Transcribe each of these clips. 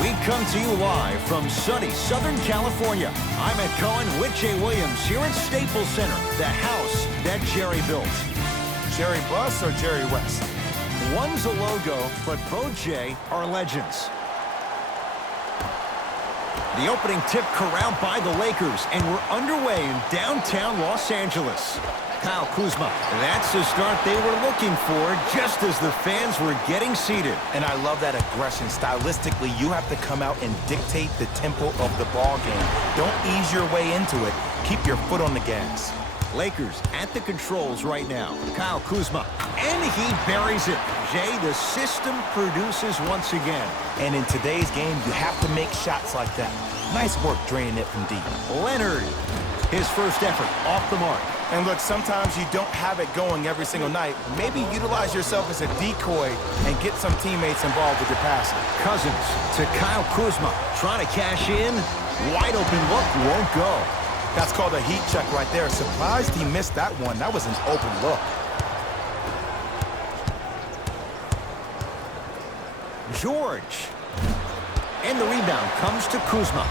We come to you live from sunny Southern California. I'm Ed Cohen with Jay Williams here at Staples Center, the house that Jerry built. Jerry Buss or Jerry West? One's a logo, but both, Jay, are legends. The opening tip corralled by the Lakers, and we're underway in downtown Los Angeles. Kyle Kuzma, that's the start they were looking for just as the fans were getting seated. And I love that aggression. Stylistically, you have to come out and dictate the tempo of the ball game. Don't ease your way into it. Keep your foot on the gas. Lakers at the controls right now. Kyle Kuzma, and he buries it. Jay, the system produces once again. And in today's game, you have to make shots like that. Nice work draining it from deep. Leonard, his first effort off the mark. And look, sometimes you don't have it going every single night. Maybe utilize yourself as a decoy and get some teammates involved with your passing. Cousins to Kyle Kuzma, trying to cash in. Wide open look, won't go. That's called a heat check right there. Surprised he missed that one. That was an open look. George. And the rebound comes to Kuzma.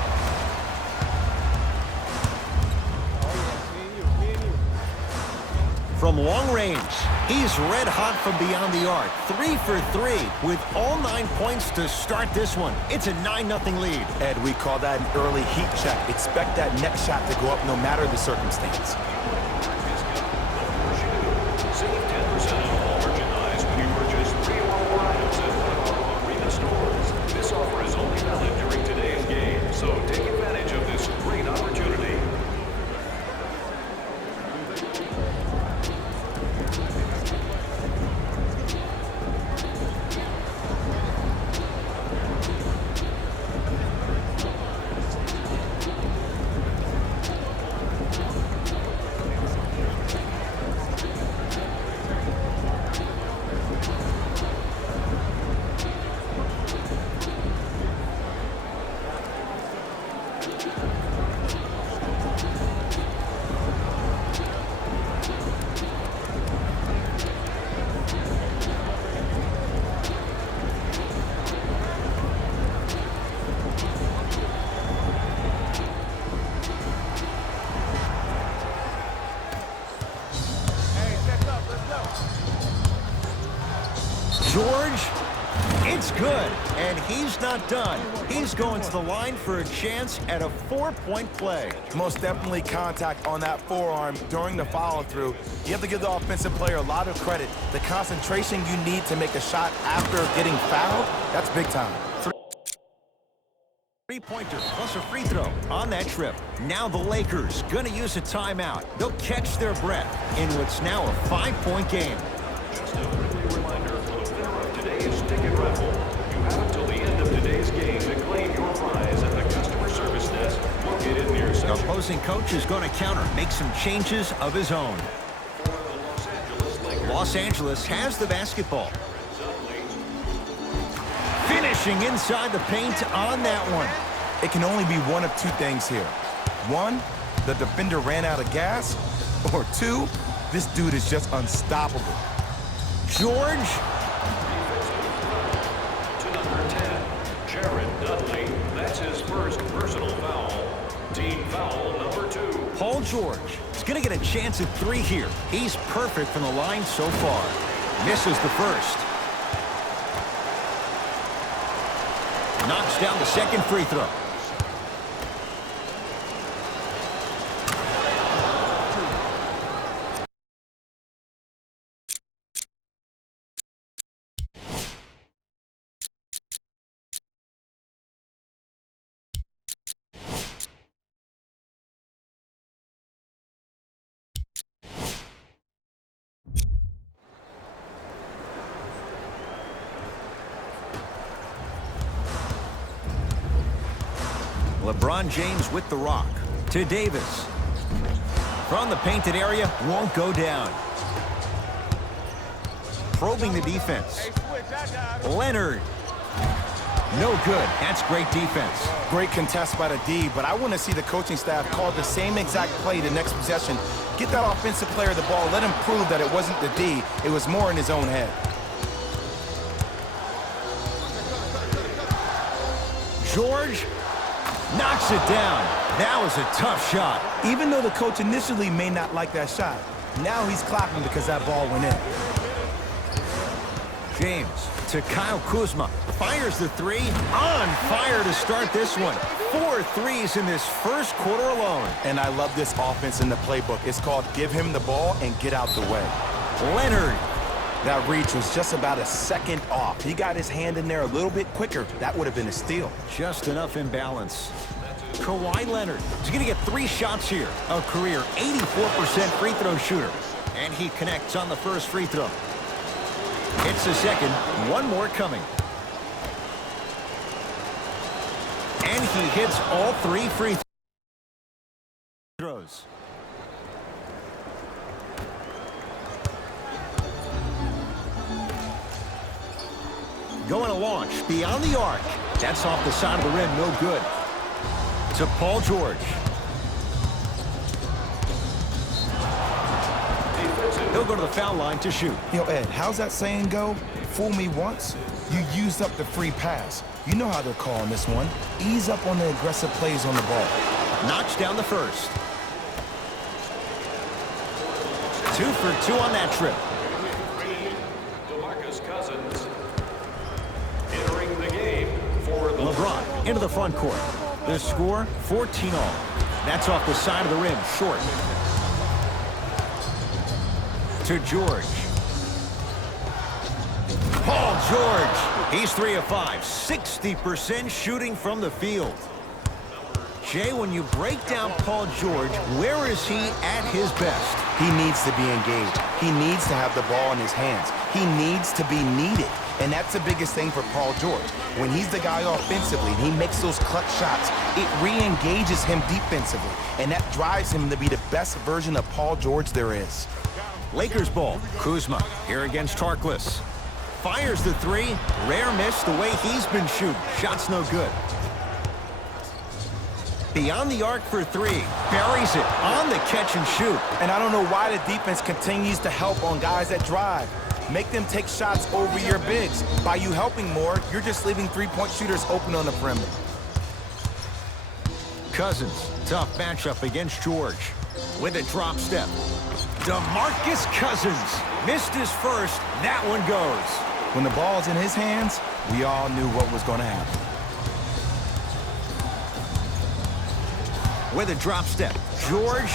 From long range, he's red hot from beyond the arc. 3 for 3 with all 9 points to start this one. It's a 9-0 lead. Ed, we call that an early heat check. Expect that next shot to go up no matter the circumstance. Save 10% on all merchandise when you purchase 3 or more items at one of our arena stores. This offer is only valid during today's game, so take advantage of this great opportunity. George, it's good, and he's not done. He's going to the line for a chance at a 4-point play. Most definitely contact on that forearm during the follow-through. You have to give the offensive player a lot of credit. The concentration you need to make a shot after getting fouled, that's big time. Three-pointer plus a free throw on that trip. Now the Lakers going to use a timeout. They'll catch their breath in what's now a 5-point game. Just a friendly reminder for the winner of today's ticket raffle. You have until the end of today's game to claim your prize at the customer service desk located near The section. opposing coach is going to counter, make some changes of his own. For the Los Angeles Lakers. Los Angeles has the basketball. Finishing inside the paint on that one. It can only be one of two things here. One, the defender ran out of gas. Or two, this dude is just unstoppable. George. To number 10, Jared Dudley. That's his first personal foul. Team foul number 2. Paul George is going to get a chance at 3 here. He's perfect from the line so far. Misses the first. Knocks down the second free throw. LeBron James with the rock to Davis. From the painted area, won't go down. Probing the defense. Leonard. No good. That's great defense. Great contest by the D, but I want to see the coaching staff call the same exact play the next possession. Get that offensive player the ball. Let him prove that it wasn't the D. It was more in his own head. George knocks it down. That was a tough shot. Even though the coach initially may not like that shot, now he's clapping because that ball went in. James to Kyle Kuzma. Fires the three. On fire to start this one. 4 threes in this first quarter alone. And I love this offense in the playbook. It's called give him the ball and get out the way. Leonard. That reach was just about a second off. He got his hand in there a little bit quicker. That would have been a steal. Just enough imbalance. Kawhi Leonard. He's going to get 3 shots here. A career 84% free throw shooter. And he connects on the first free throw. Hits the second. One more coming. And he hits all 3 free throws. Going to launch beyond the arc. That's off the side of the rim. No good. To Paul George. He'll go to the foul line to shoot. Yo, Ed, how's that saying go? Fool me once, you used up the free pass. You know how they're calling this one. Ease up on the aggressive plays on the ball. Knocks down the first. 2 for 2 on that trip. DeMarcus Cousins entering the game for the LeBron into the front court. The score, 14 all. That's off the side of the rim, short. To George. Paul George. He's 3 of 5. 60% shooting from the field. Jay, when you break down Paul George, where is he at his best? He needs to be engaged. He needs to have the ball in his hands. He needs to be needed. And that's the biggest thing for Paul George. When he's the guy offensively and he makes those clutch shots, it re-engages him defensively. And that drives him to be the best version of Paul George there is. Lakers ball. Kuzma here against Harkless. Fires the 3. Rare miss the way he's been shooting. Shot's no good. Beyond the arc for 3. Buries it on the catch and shoot. And I don't know why the defense continues to help on guys that drive. Make them take shots over your bigs. By you helping more, you're just leaving three-point shooters open on the perimeter. Cousins, tough matchup against George. With a drop step. DeMarcus Cousins missed his first. That one goes. When the ball's in his hands, we all knew what was going to happen. With a drop step. George.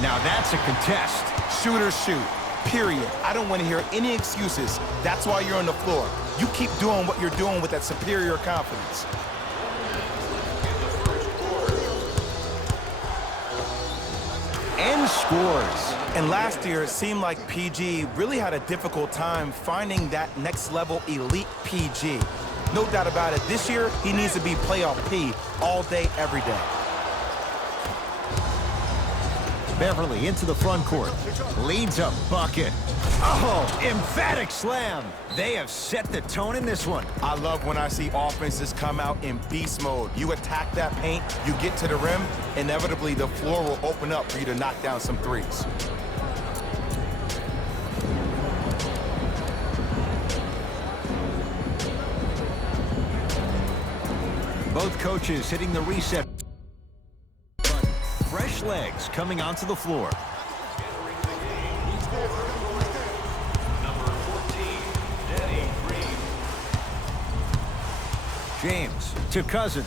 Now that's a contest. Shooters shoot. Period. I don't want to hear any excuses. That's why you're on the floor. You keep doing what you're doing with that superior confidence. And scores. And last year, it seemed like PG really had a difficult time finding that next level elite PG. No doubt about it. This year, he needs to be playoff P all day, every day. Beverly into the front court. Leads a bucket. Oh, emphatic slam. They have set the tone in this one. I love when I see offenses come out in beast mode. You attack that paint, you get to the rim, inevitably the floor will open up for you to knock down some threes. Both coaches hitting the reset. Fresh legs coming onto the floor. number 14, Danny Green. James to Cousins.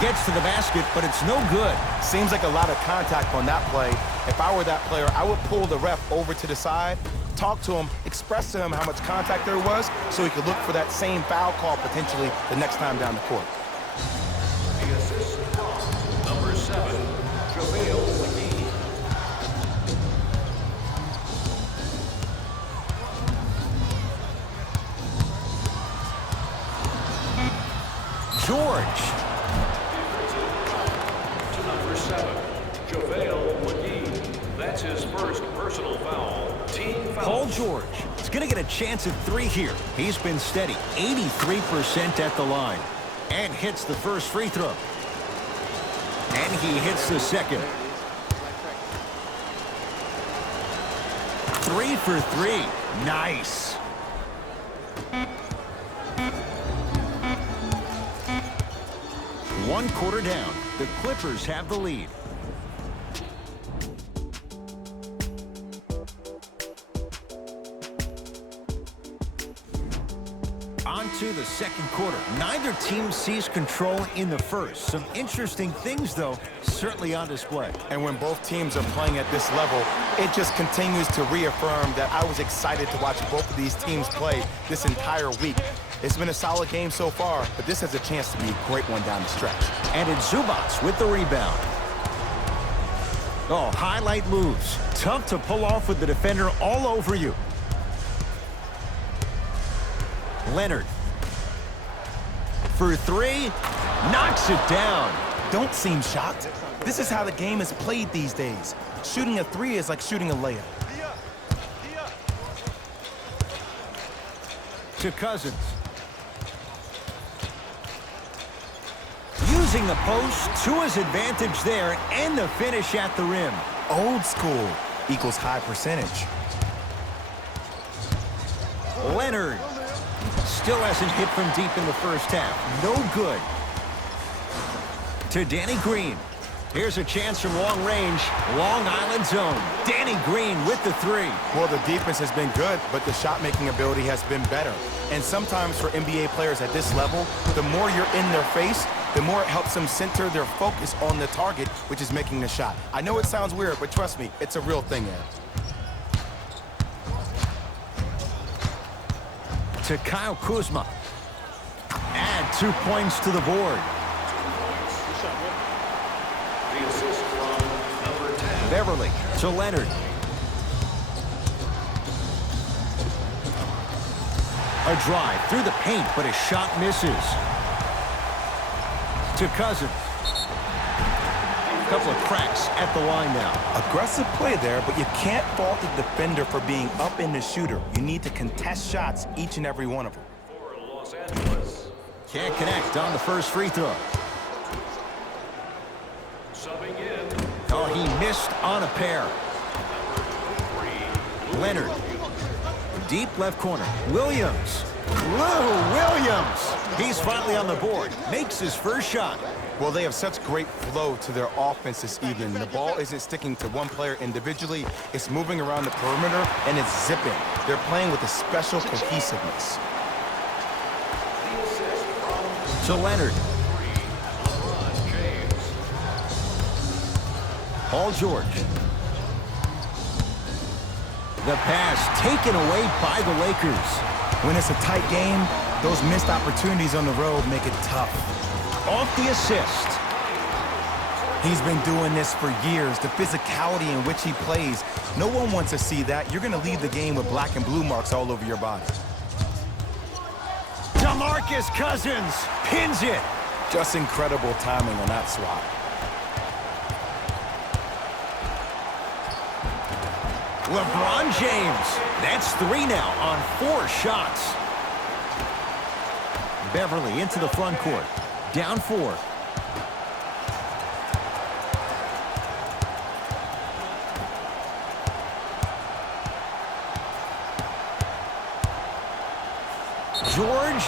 Gets to the basket, but it's no good. Seems like a lot of contact on that play. If I were that player, I would pull the ref over to the side, talk to him, express to him how much contact there was so he could look for that same foul call potentially the next time down the court. The assist, number 7, JaVale McGee. George. To number 7, JaVale McGee. That's his first personal foul. Team foul. Paul George is going to get a chance at 3 here. He's been steady, 83% at the line. And hits the first free throw. And he hits the second. 3 for 3. Nice. One quarter down. The Clippers have the lead. On to the second quarter. Neither team sees control in the first. Some interesting things, though, certainly on display. And when both teams are playing at this level, it just continues to reaffirm that I was excited to watch both of these teams play this entire week. It's been a solid game so far, but this has a chance to be a great one down the stretch. And it's Zubac with the rebound. Oh, highlight moves. Tough to pull off with the defender all over you. Leonard. For three. Knocks it down. Don't seem shocked. This is how the game is played these days. Shooting a three is like shooting a layup. To Cousins. Using the post to his advantage there, and the finish at the rim. Old school equals high percentage. Leonard still hasn't hit from deep in the first half. No good. To Danny Green. Here's a chance from long range. Long Island zone. Danny Green with the three. Well, the defense has been good, but the shot-making ability has been better. And sometimes for NBA players at this level, the more you're in their face, the more it helps them center their focus on the target, which is making the shot. I know it sounds weird, but trust me, it's a real thing, Aaron. To Kyle Kuzma. Add 2 points to the board. The assist from number 10. Beverly to Leonard. A drive through the paint, but his shot misses. To Cousins. A couple of cracks at the line now. Aggressive play there, but you can't fault the defender for being up in the shooter. You need to contest shots, each and every one of them. For Los Angeles. Can't connect on the first free throw. Subbing in. Oh, he missed on a pair. Leonard. Deep left corner. Williams. Lou Williams. He's finally on the board. Makes his first shot. Well, they have such great flow to their offense this evening. The ball isn't sticking to one player individually. It's moving around the perimeter, and it's zipping. They're playing with a special cohesiveness. To Leonard. Paul George. The pass taken away by the Lakers. When it's a tight game, those missed opportunities on the road make it tough. Off the assist. He's been doing this for years. The physicality in which he plays, no one wants to see that. You're going to leave the game with black and blue marks all over your body. DeMarcus Cousins pins it. Just incredible timing on that swat. LeBron James. That's 3 now on 4 shots. Beverly into the front court. Down 4. George.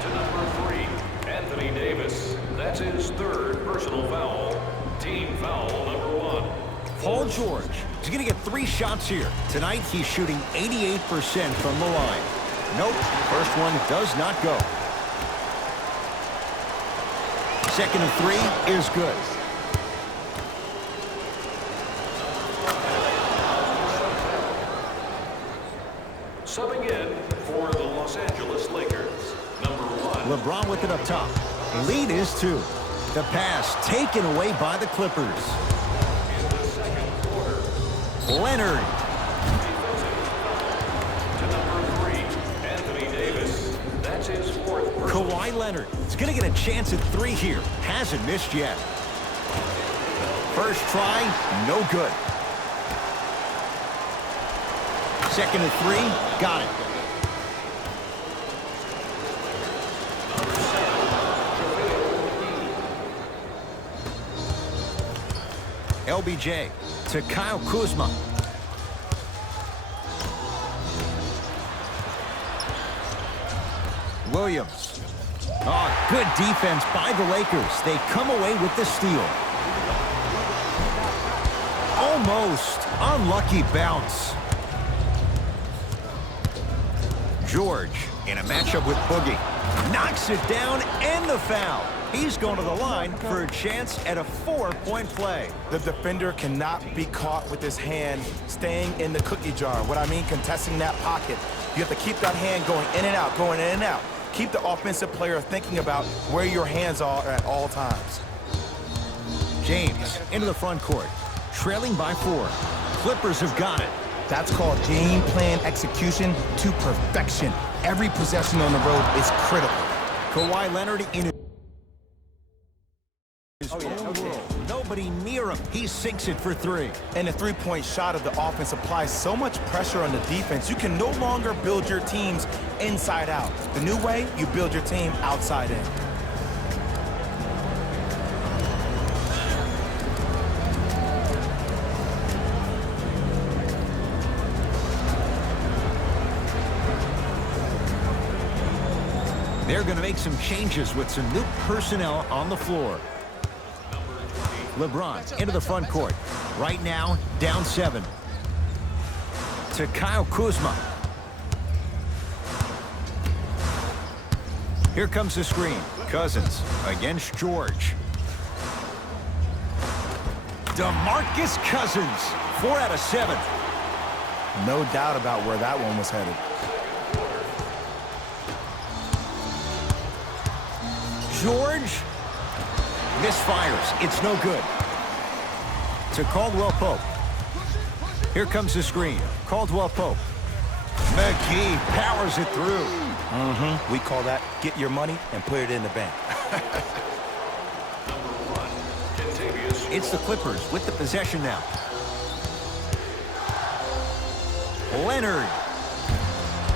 To number 3, Anthony Davis. That's his 3rd personal foul. Team foul number 1. Paul George is going to get 3 shots here. Tonight, he's shooting 88% from the line. Nope, first one does not go. Second and 3 is good. Subbing in for the Los Angeles Lakers. Number 1. LeBron with it up top. Lead is 2. The pass taken away by the Clippers. Leonard. To number 3, Anthony Davis. That's his 4th personal. Kawhi Leonard is going to get a chance at 3 here. Hasn't missed yet. First try, no good. Second and 3, got it. LBJ to Kyle Kuzma. Williams. Oh, good defense by the Lakers. They come away with the steal. Almost. Unlucky bounce. George in a matchup with Boogie. Knocks it down and the foul. He's going to the line for a chance at a 4-point play. The defender cannot be caught with his hand staying in the cookie jar. What I mean, contesting that pocket. You have to keep that hand going in and out, going in and out. Keep the offensive player thinking about where your hands are at all times. James into the front court, trailing by 4. Clippers have got it. That's called game plan execution to perfection. Every possession on the road is critical. Kawhi Leonard in his own world. Nobody near him. He sinks it for 3. And the three-point shot of the offense applies so much pressure on the defense, you can no longer build your teams inside out. The new way, you build your team outside in. They're going to make some changes with some new personnel on the floor. LeBron into the front court. Right now, down 7. To Kyle Kuzma. Here comes the screen. Cousins against George. DeMarcus Cousins, 4 out of 7. No doubt about where that one was headed. George misfires. It's no good. To Caldwell Pope. Here comes the screen. Caldwell Pope. McGee powers it through. We call that get your money and put it in the bank. It's the Clippers with the possession now. Leonard.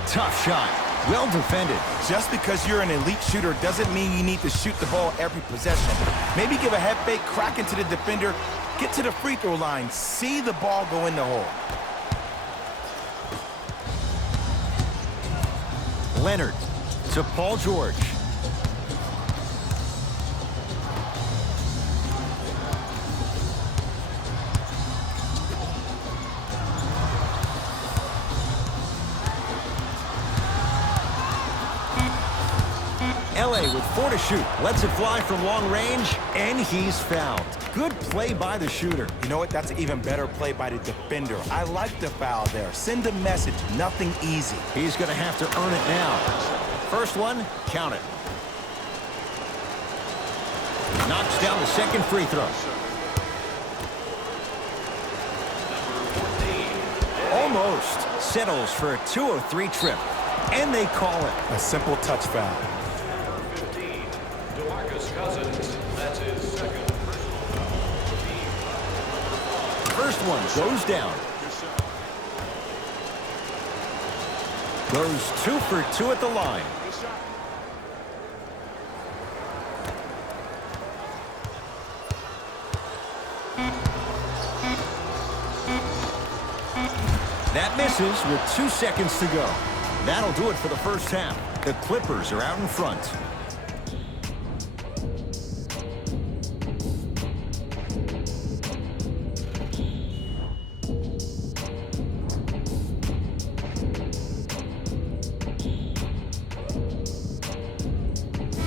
Tough shot. Well defended. Just because you're an elite shooter doesn't mean you need to shoot the ball every possession. Maybe give a head fake, crack into the defender, get to the free throw line, see the ball go in the hole. Leonard to Paul George. LA with 4 to shoot. Lets it fly from long range, and he's fouled. Good play by the shooter. You know what? That's an even better play by the defender. I like the foul there. Send a message. Nothing easy. He's going to have to earn it now. First one, count it. Knocks down the second free throw. Almost. Settles for a 2-3 trip. And they call it. A simple touch foul. DeMarcus Cousins, that's his second personal foul. First one goes down. Goes 2 for 2 at the line. That misses with 2 seconds to go. That'll do it for the first half. The Clippers are out in front.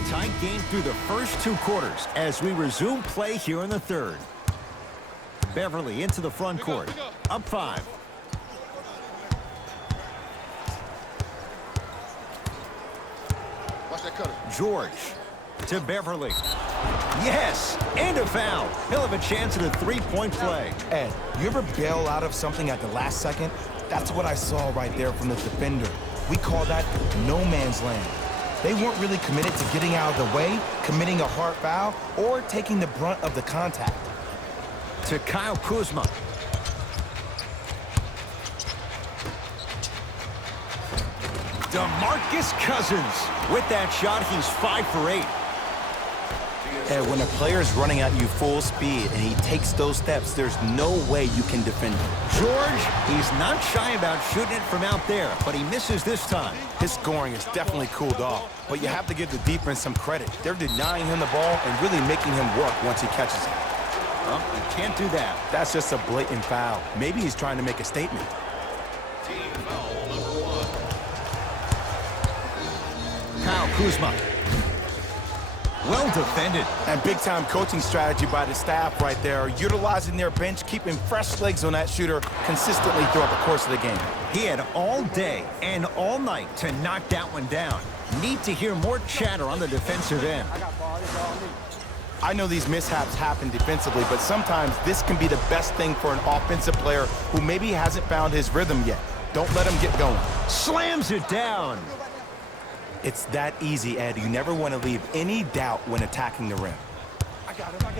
Tight game through the first 2 quarters as we resume play here in the third. Beverly into the front court. Up 5. George to Beverly. Yes, and a foul. He'll have a chance at a 3-point play. Ed, you ever bail out of something at the last second? That's what I saw right there from the defender. We call that no man's land. They weren't really committed to getting out of the way, committing a hard foul, or taking the brunt of the contact. To Kyle Kuzma. DeMarcus Cousins. With that shot, he's 5 for 8. And when a player is running at you full speed and he takes those steps, there's no way you can defend him. George, he's not shy about shooting it from out there, but he misses this time. His scoring is definitely cooled off, but you have to give the defense some credit. They're denying him the ball and really making him work once he catches it. Well, you can't do that. That's just a blatant foul. Maybe he's trying to make a statement. Team foul number 1. Kyle Kuzma. Well defended. And big-time coaching strategy by the staff right there, utilizing their bench, keeping fresh legs on that shooter consistently throughout the course of the game. He had all day and all night to knock that one down. Need to hear more chatter on the defensive end. I know these mishaps happen defensively, but sometimes this can be the best thing for an offensive player who maybe hasn't found his rhythm yet. Don't let him get going. Slams it down. It's that easy, Ed. You never want to leave any doubt when attacking the rim. I got him. I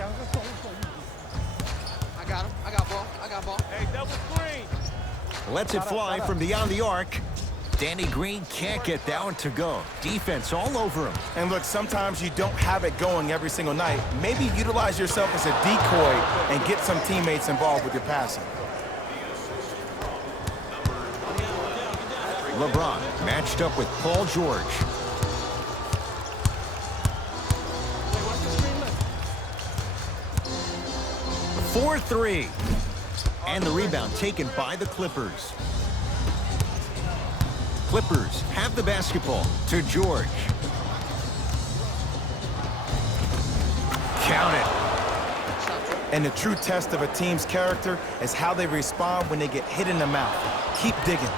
got ball. Hey, double screen. Lets it fly from beyond the arc. Danny Green can't get that one to go. Defense all over him. And look, sometimes you don't have it going every single night. Maybe utilize yourself as a decoy and get some teammates involved with your passing. LeBron matched up with Paul George. The 4-3. And the rebound taken by the Clippers. Clippers have the basketball to George. Count it. And the true test of a team's character is how they respond when they get hit in the mouth. Keep digging.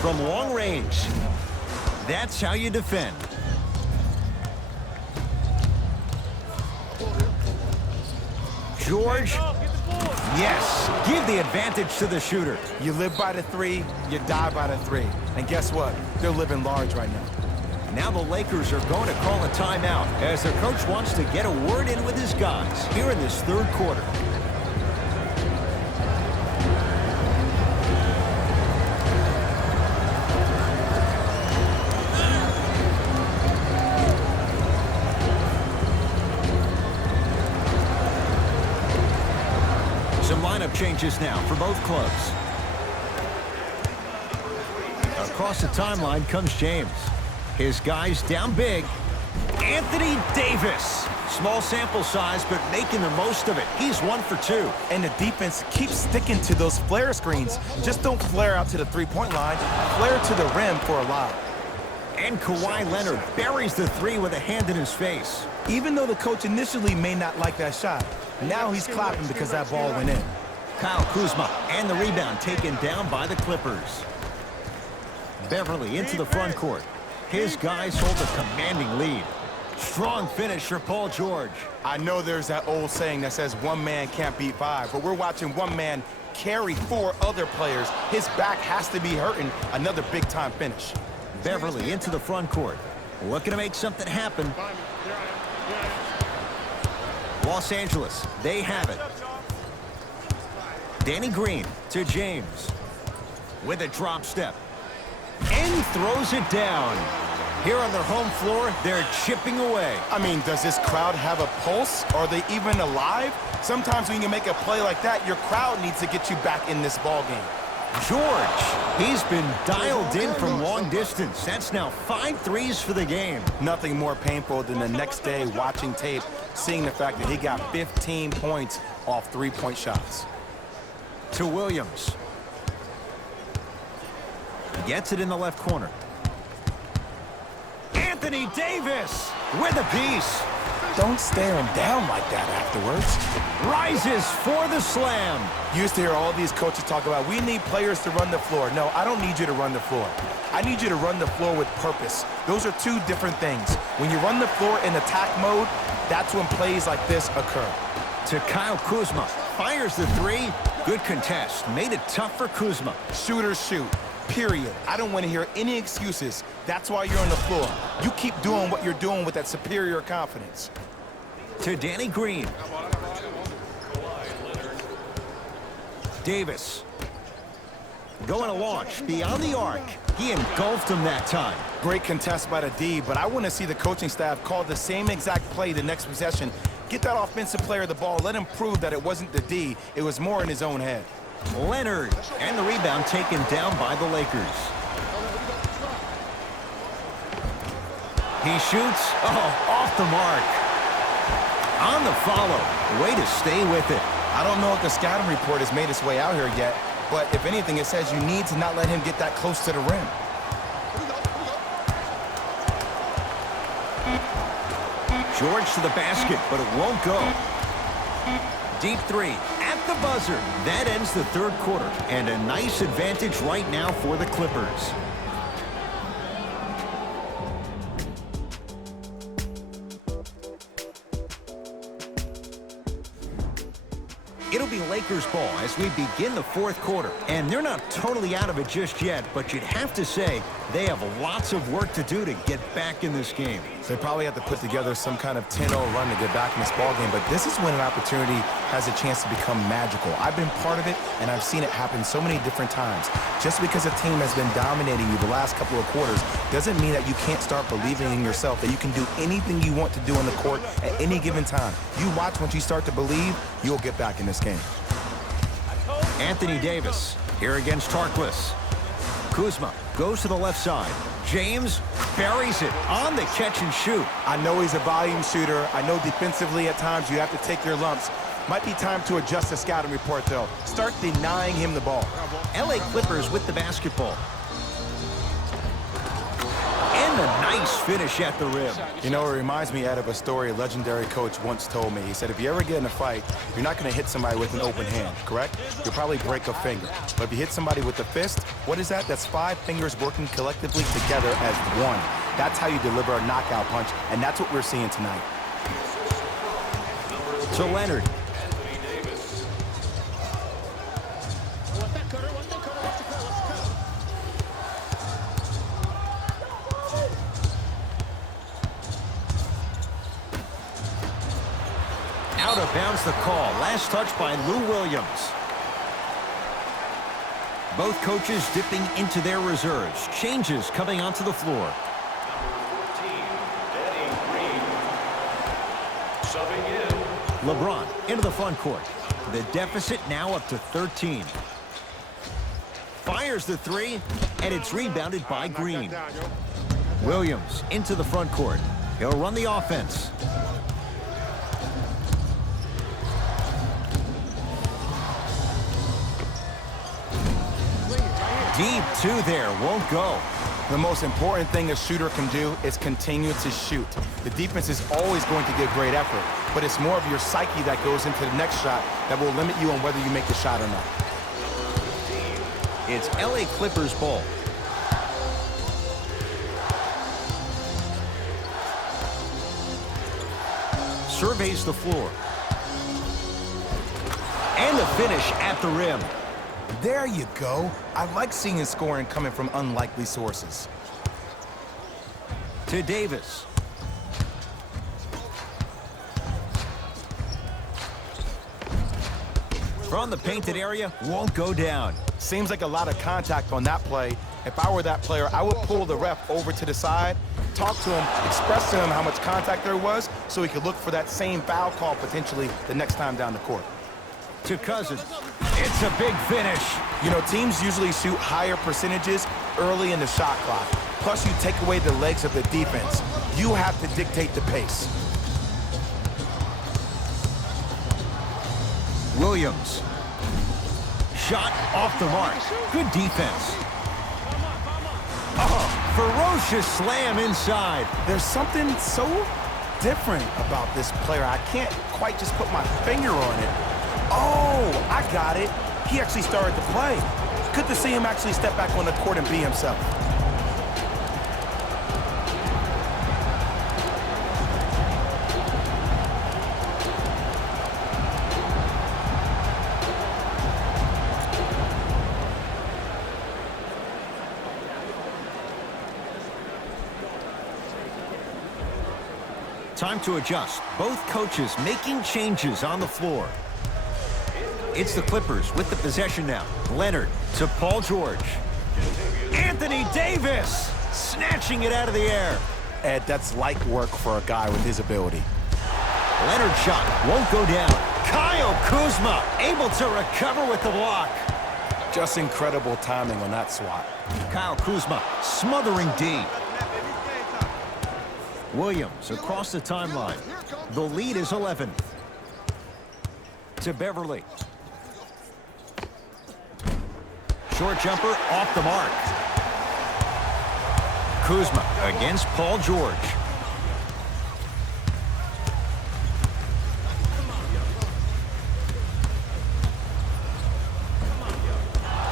From long range, that's how you defend. George, yes, give the advantage to the shooter. You live by the 3, you die by the 3. And guess what? They're living large right now. Now the Lakers are going to call a timeout as their coach wants to get a word in with his guys here in this third quarter. Some lineup changes now for both clubs. Across the timeline comes James. His guys down big. Anthony Davis. Small sample size, but making the most of it. He's 1 for 2. And the defense keeps sticking to those flare screens. Just don't flare out to the three-point line. Flare to the rim for a lob. And Kawhi Leonard buries the 3 with a hand in his face. Even though the coach initially may not like that shot, now he's clapping because that ball went in. Kyle Kuzma and the rebound taken down by the Clippers. Beverly into the front court. His guys hold a commanding lead. Strong finish for Paul George. I know there's that old saying that says one man can't beat 5, but we're watching one man carry 4 other players. His back has to be hurting. Another big-time finish. Beverly into the front court. Looking to make something happen. Los Angeles, they have it. Danny Green to James. With a drop step. And throws it down. Here on their home floor, they're chipping away. I mean, does this crowd have a pulse? Are they even alive? Sometimes when you make a play like that, your crowd needs to get you back in this ball game. George, he's been dialed in from long distance. That's now 5 threes for the game. Nothing more painful than the next day watching tape, seeing the fact that he got 15 points off 3-point shots. To Williams. Gets it in the left corner. Anthony Davis with a piece. Don't stare him down like that afterwards. Rises for the slam. You used to hear all these coaches talk about, we need players to run the floor. No, I don't need you to run the floor. I need you to run the floor with purpose. Those are 2 different things. When you run the floor in attack mode, that's when plays like this occur. To Kyle Kuzma. Fires the 3. Good contest. Made it tough for Kuzma. Shooters shoot. Period. I don't want to hear any excuses. That's why you're on the floor. You keep doing what you're doing with that superior confidence. To Danny Green. Davis. going to launch beyond the arc. He engulfed him that time. Great contest by the D, but I want to see the coaching staff call the same exact play the next possession. Get that offensive player the ball. Let him prove that it wasn't the D. It was more in his own head. Leonard, and the rebound taken down by the Lakers. He shoots. Oh, off the mark. On the follow. Way to stay with it. I don't know if the scouting report has made its way out here yet, but if anything, it says you need to not let him get that close to the rim. George to the basket, but it won't go. Deep three at the buzzer. That ends the third quarter, and a nice advantage right now for the Clippers. It'll be Lakers ball as we begin the fourth quarter. And they're not totally out of it just yet, but you'd have to say they have lots of work to do to get back in this game. They probably have to put together some kind of 10-0 run to get back in this ball game, but this is when an opportunity has a chance to become magical. I've been part of it, and I've seen it happen so many different times. Just because a team has been dominating you the last couple of quarters doesn't mean that you can't start believing in yourself, that you can do anything you want to do on the court at any given time. You watch, once you start to believe, you'll get back in this game. Anthony Davis here against Tarklis. Kuzma goes to the left side. James buries it on the catch and shoot. I know he's a volume shooter. I know defensively at times you have to take your lumps. Might be time to adjust the scouting report, though. Start denying him the ball. LA Clippers with the basketball. And a nice finish at the rim. You know, it reminds me, Ed, of a story a legendary coach once told me. He said, if you ever get in a fight, you're not going to hit somebody with an open hand, correct? You'll probably break a finger. But if you hit somebody with a fist, what is that? That's 5 fingers working collectively together as one. That's how you deliver a knockout punch, and that's what we're seeing tonight. To Leonard. Out of bounds the call. Last touch by Lou Williams. Both coaches dipping into their reserves. Changes coming onto the floor. Number 14, Danny Green. Subbing in. LeBron into the front court. The deficit now up to 13. Fires the three, and it's rebounded by Green. Williams into the front court. He'll run the offense. Deep two there, won't go. The most important thing a shooter can do is continue to shoot. The defense is always going to give great effort, but it's more of your psyche that goes into the next shot that will limit you on whether you make the shot or not. It's LA Clippers ball. Surveys the floor. And the finish at the rim. There you go. I like seeing scoring coming from unlikely sources. To Davis. From the painted area, won't go down. Seems like a lot of contact on that play. If I were that player, I would pull the ref over to the side, talk to him, express to him how much contact there was so he could look for that same foul call potentially the next time down the court. To Cousins. It's a big finish. You know, teams usually shoot higher percentages early in the shot clock. Plus, you take away the legs of the defense. You have to dictate the pace. Williams. Shot off the mark. Good defense. Oh, ferocious slam inside. There's something so different about this player. I can't quite just put my finger on it. Oh, I got it. He actually started to play. Good to see him actually step back on the court and be himself. Time to adjust. Both coaches making changes on the floor. It's the Clippers with the possession now. Leonard to Paul George. Anthony Davis snatching it out of the air. Ed, that's light work for a guy with his ability. Leonard shot won't go down. Kyle Kuzma able to recover with the block. Just incredible timing on that swat. Kyle Kuzma smothering D. Williams across the timeline. The lead is 11. To Beverly. Short jumper off the mark. Kuzma against Paul George.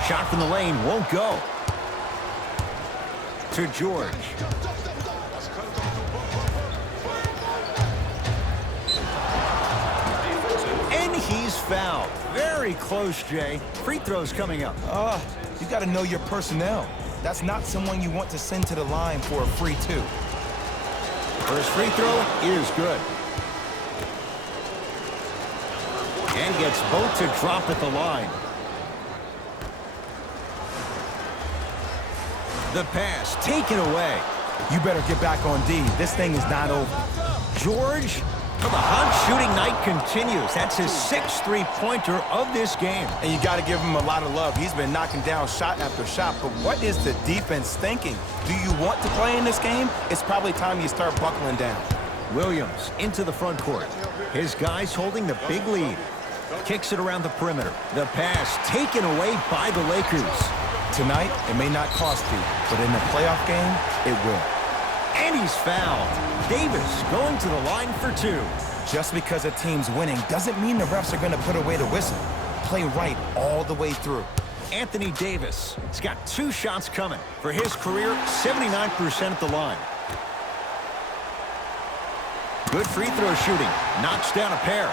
Shot from the lane won't go. To George. And he's fouled. Very close, Jay. Free throws coming up. You got to know your personnel. That's not someone you want to send to the line for a free two. First free throw is good. And gets both to drop at the line. The pass taken away. You better get back on D. This thing is not over. George, well, the hot shooting night continues. That's his 6th three-pointer of this game. And you got to give him a lot of love. He's been knocking down shot after shot. But what is the defense thinking? Do you want to play in this game? It's probably time you start buckling down. Williams into the front court. His guys holding the big lead. Kicks it around the perimeter. The pass taken away by the Lakers. Tonight, it may not cost you, but in the playoff game, it will. And he's fouled. Davis going to the line for 2. Just because a team's winning doesn't mean the refs are going to put away the whistle. Play right all the way through. Anthony Davis has got 2 shots coming. For his career, 79% at the line. Good free throw shooting. Knocks down a pair.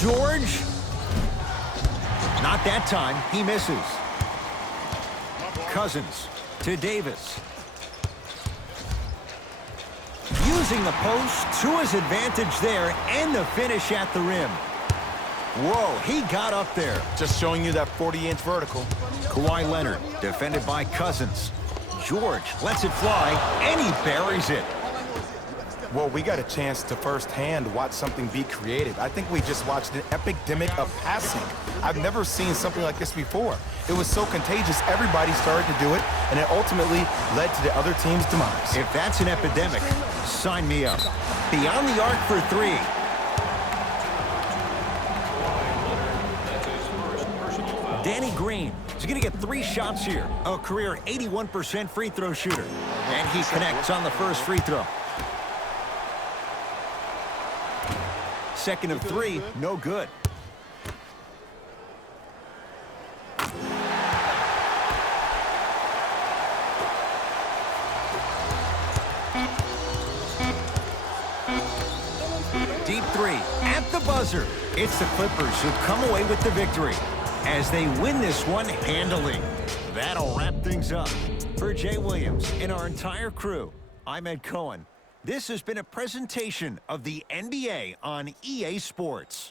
George. Not that time. He misses. Cousins to Davis. Using the post to his advantage there, and the finish at the rim. Whoa, he got up there. Just showing you that 40-inch vertical. Kawhi Leonard, defended by Cousins. George lets it fly, and he buries it. Well, we got a chance to firsthand watch something be created. I think we just watched an epidemic of passing. I've never seen something like this before. It was so contagious, everybody started to do it, and it ultimately led to the other team's demise. If that's an epidemic, sign me up. Beyond the arc for 3. Danny Green is going to get 3 shots here. A career 81% free throw shooter. And he connects on the first free throw. Second of 3, no good. Deep 3 at the buzzer. It's the Clippers who come away with the victory as they win this one handily. That'll wrap things up. For Jay Williams and our entire crew, I'm Ed Cohen. This has been a presentation of the NBA on EA Sports.